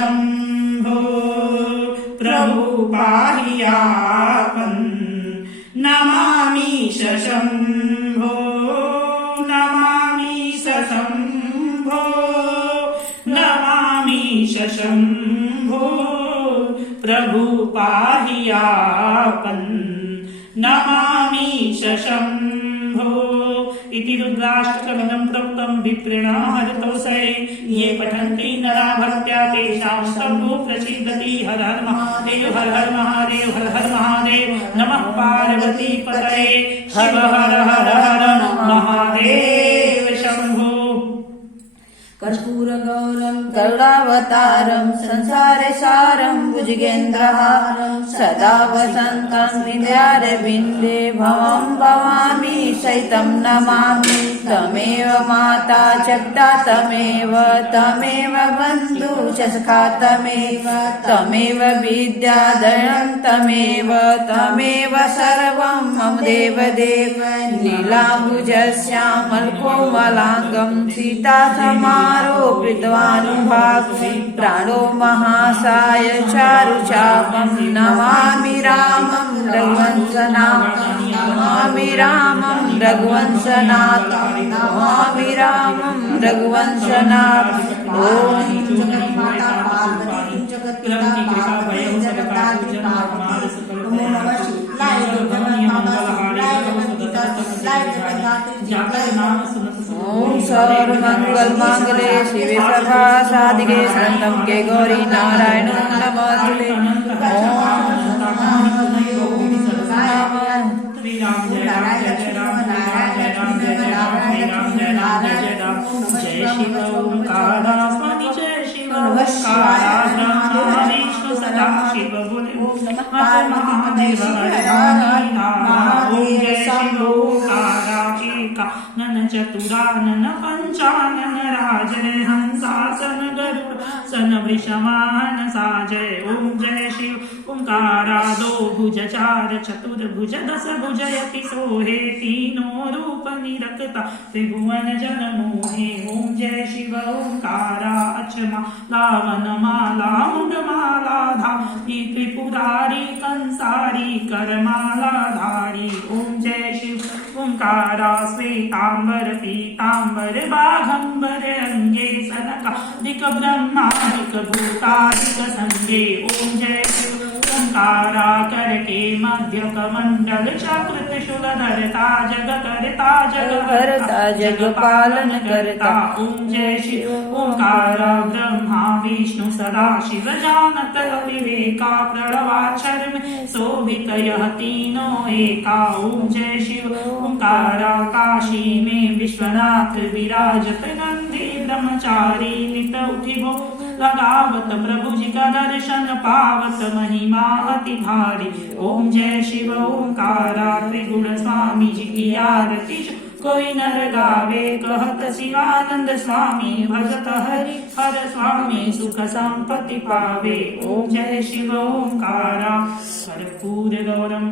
शंभो प्रभु पाहियापन नमामीश शंभो नमामीश शंभो नमामीश शंभो प्रभु पाहियापन नमामीश शंभो इति रुद्राष्टकमिदं प्रोक्तं विप्रेण हरतोषे ये पठन्ति नरा भक्त्या तेषां स्तम्भो प्रसीदति हर हर महादेव हर हर महादेव हर हर महादेव नमः पार्वती पतये शिव हर हर हर महादेव शंभो कर्पूरगौरं करुणावतारं संसारे सारं भुजगेन्द्रहारं सदा वसन्तं हृदयारविन्दे भवं भवामि सहितं नमामि तमेव माता चक्ता तमेव बन्धु च सखा तमेव विद्याधरं तमेव सर्वं मम देवदेव लीलाम्बुजश्यामलकोमलाङ्गं सीतासमारोपितवानुभाग प्राणो महासाय चारुचापं नमामि रामं रघुवंशनाथं नमामि रामं रघुवंशनाथं नमामि रामं रघुवंशनाथं ॐ जगन्माता पार्वती जगत्पिता पार्वती जगदाधिपति नमो नमः शिवाय जगन्माता ओम सर्वमंगलमांगल्ये शिवे सर्वासाधिके शरणं गौरी नारायण नमोस्तुते राम जय राम जय राम जय राम जय राम जय राम जय राम जय शिव ओंकार स्वामी जय शिव ओंकार ब्रह्मा विष्णु सदा शिव बोले ओम नमः महादेव हर ओम जय शिव ओंकार एकानन चतुरानन पंचानन राजय हंसासन गरुड़ सन वृषवाहन साजय ओम जय शिव ओंकारा दो भुज चार चतुर्भुज दस भुज यति सोहे तीनों रूप निरखता त्रिभुवन जन मोहे ओम जय शिव ओंकारा अक्षमा लावन माला मुंडमाला धारी त्रिपुरारी कंसारी करमाला धारी ओम जय शिव ओंकारा श्वेतांबर पीतांबर बाघंबर अंगे सनकादिक ब्रह्मादिक भूतादिक संगे ओम जय शिव ओंकारा करके मध्य कमंडल चक्र त्रिशूल धरता जग करता जग पालन करता ओम जय शिव ओंकारा ब्रह्मा विष्णु सदा शिव जानत विवेका प्रणवाक्षर में शोभित यह तीनों एका ओम जय शिव ओंकारा काशी में विश्वनाथ विराजत गंधी ब्रह्मचारी नित उठिबो लगावत प्रभु जी का दर्शन पावत महिमा अति भारी ओम जय शिव ओंकारा त्रिगुण स्वामी जी की आरती कोई नर गावे कहत शिवानंद स्वामी भजत हरि हर स्वामी सुख संपत्ति पावे ओम जय शिव ओंकारा कर्पूर गौरम